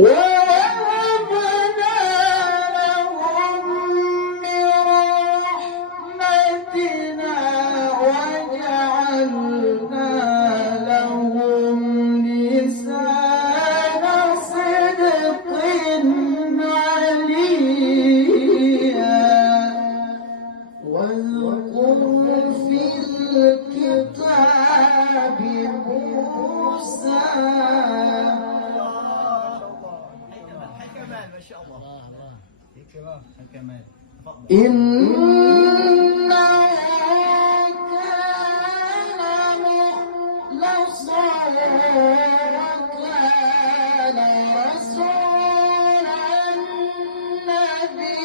ووهبنا لهم من رحمتنا وجعلنا لهم لسان صدق عليا واذكر في الكتاب موسى إنه كان مخلصا وكان رسولا نبيا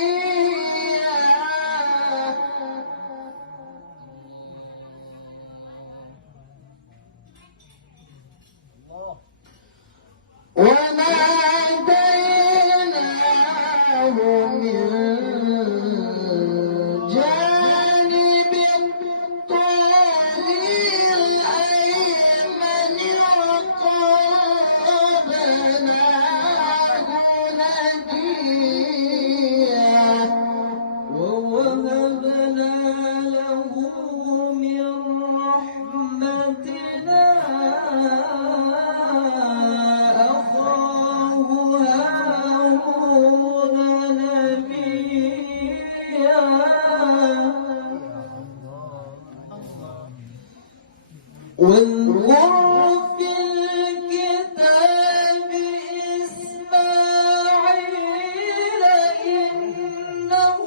وناديناه من جانب الطور الأيمن وقربناه نجيا ووهبنا له من رحمتنا أخاه هارون نبيا واذكر في الكتاب إسماعيل إنه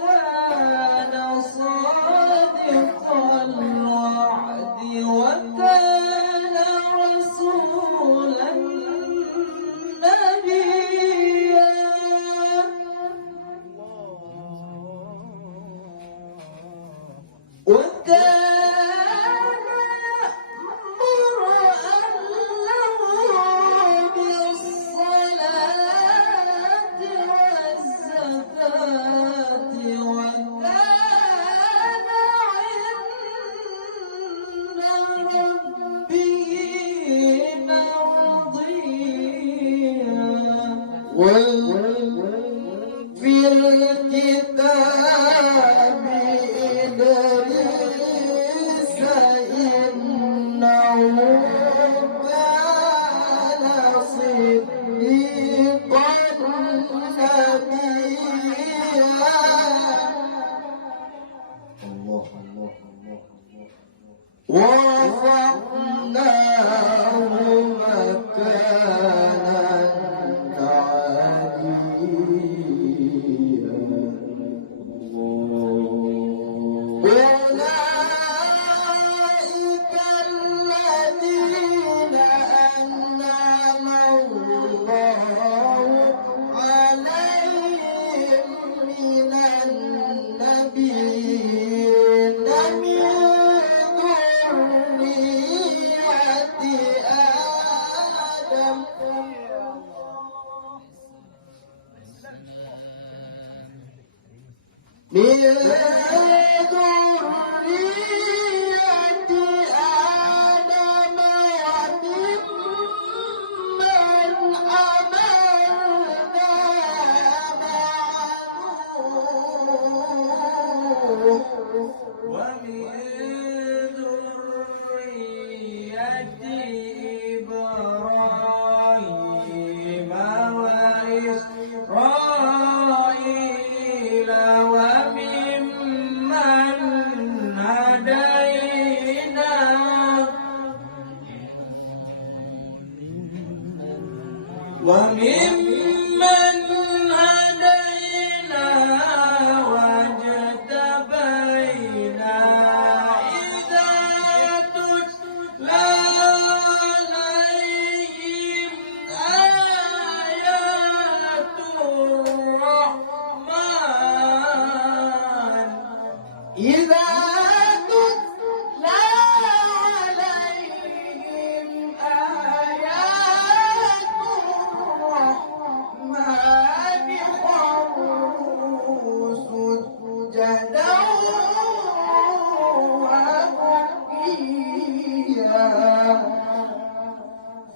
كان صادق الوعد وكان رسولا نبيا وكان يأمر أهله بالصلاة والزكاة وكان عند ربه مرضيا وفي الكتاب إدريس إنه كان صديقا نبيا ورفعناه مكانا عليا أولئك الذين أنعم الله عليهم من النبيين من ذرية آدم من ذرية آدم وممن حملنا مع نوح ومن ذرية إبراهيم وإسرائيل وممن هدينا واجتبينا إذا تتلى عليهم آيات الرحمن إذا تتلى عليهم آيات الرحمن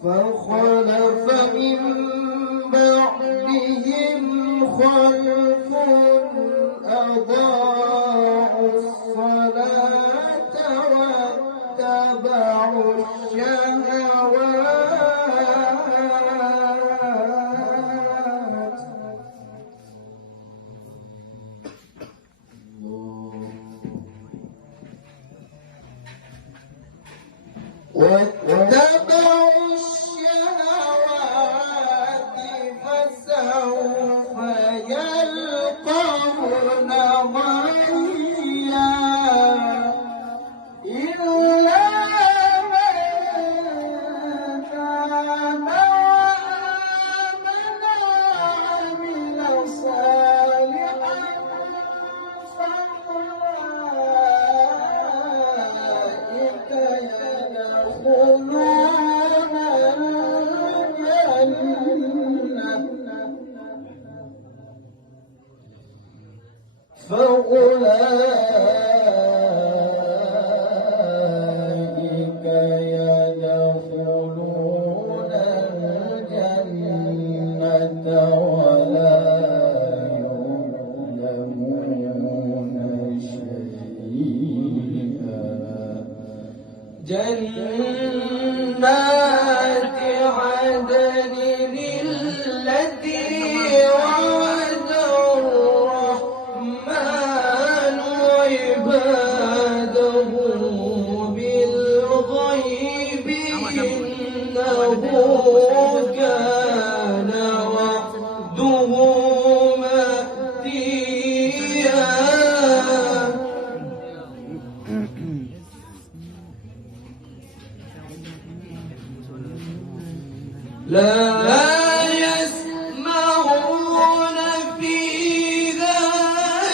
فخلف من بعدهم خلف أضاعوا الصلاة واتبعوا الشهوات واتبعوا الشهوات فسوف يلقون غيا إلا من تاب وآمن وعمل صالحا فأولئك يدخلون الجنة فأولئك يدخلون الجنة ولا يظلمون شيئا جنات عدن التي وعد الرحمن عباده بالغيب إنه كان وعده مأتيا لا يسمعون فيها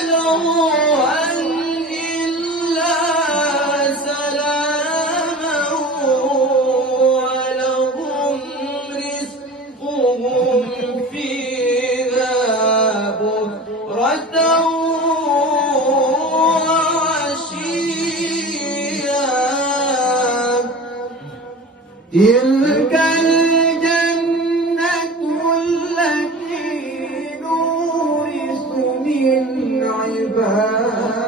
لغوا إلا سلاما ولهم رزقهم فيها بكرة وعشيا تلك التي نورث من عبادنا